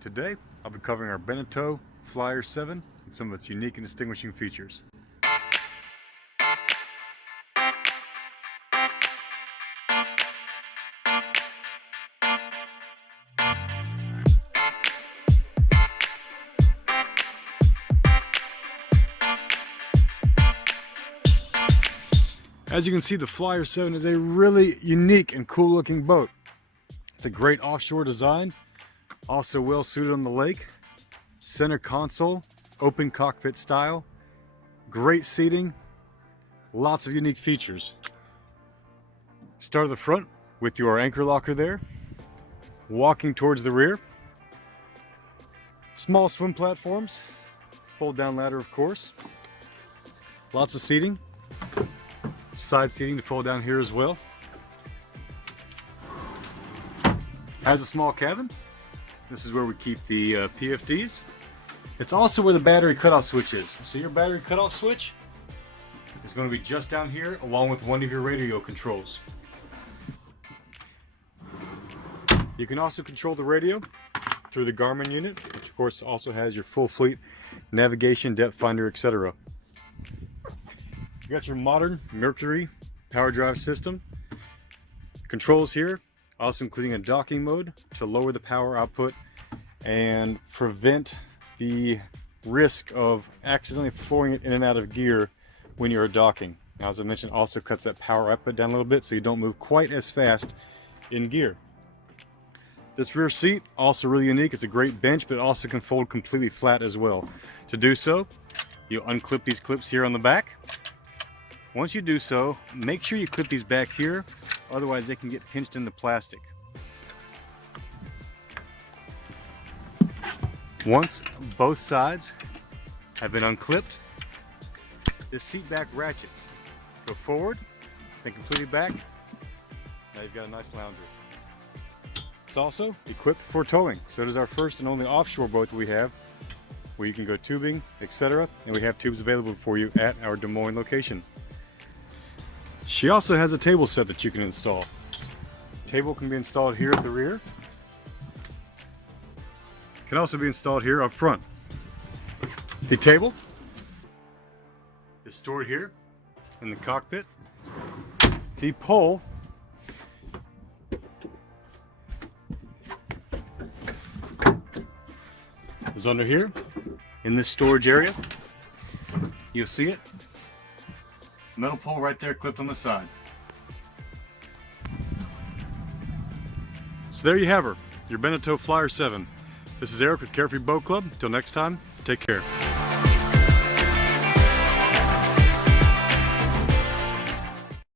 Today, I'll be covering our Beneteau Flyer 7 and some of its unique and distinguishing features. As you can see, the Flyer 7 is a really unique and cool looking boat. It's a great offshore design, also well suited on the lake. Center console, open cockpit style, great seating, lots of unique features. Start at the front with your anchor locker there, walking towards the rear. Small swim platforms, fold down ladder of course, lots of seating. Side seating to fold down here as well. Has a small cabin. This is where we keep the PFDs. It's also where the battery cutoff switch is. So your battery cutoff switch is going to be just down here along with one of your radio controls. You can also control the radio through the Garmin unit, which of course also has your full fleet navigation, depth finder, etc. You got your modern Mercury power drive system. Controls here, also including a docking mode to lower the power output and prevent the risk of accidentally flooring it in and out of gear when you're docking. Now, as I mentioned, also cuts that power output down a little bit so you don't move quite as fast in gear. This rear seat, also really unique. It's a great bench, but it also can fold completely flat as well. To do so, you'll unclip these clips here on the back. Once you do so, make sure you clip these back here, otherwise they can get pinched into plastic. Once both sides have been unclipped, this seat back ratchets. Go forward, then completely back. Now you've got a nice lounger. It's also equipped for towing. So does our first and only offshore boat that we have, where you can go tubing, etc. And we have tubes available for you at our Des Moines location. She also has a table set that you can install. Table can be installed here at the rear. Can also be installed here up front. The table is stored here in the cockpit. The pole is under here in this storage area. You'll see it. It's the metal pole right there clipped on the side. So there you have her, your Beneteau Flyer 7. This is Eric with Carefree Boat Club. Until next time, take care.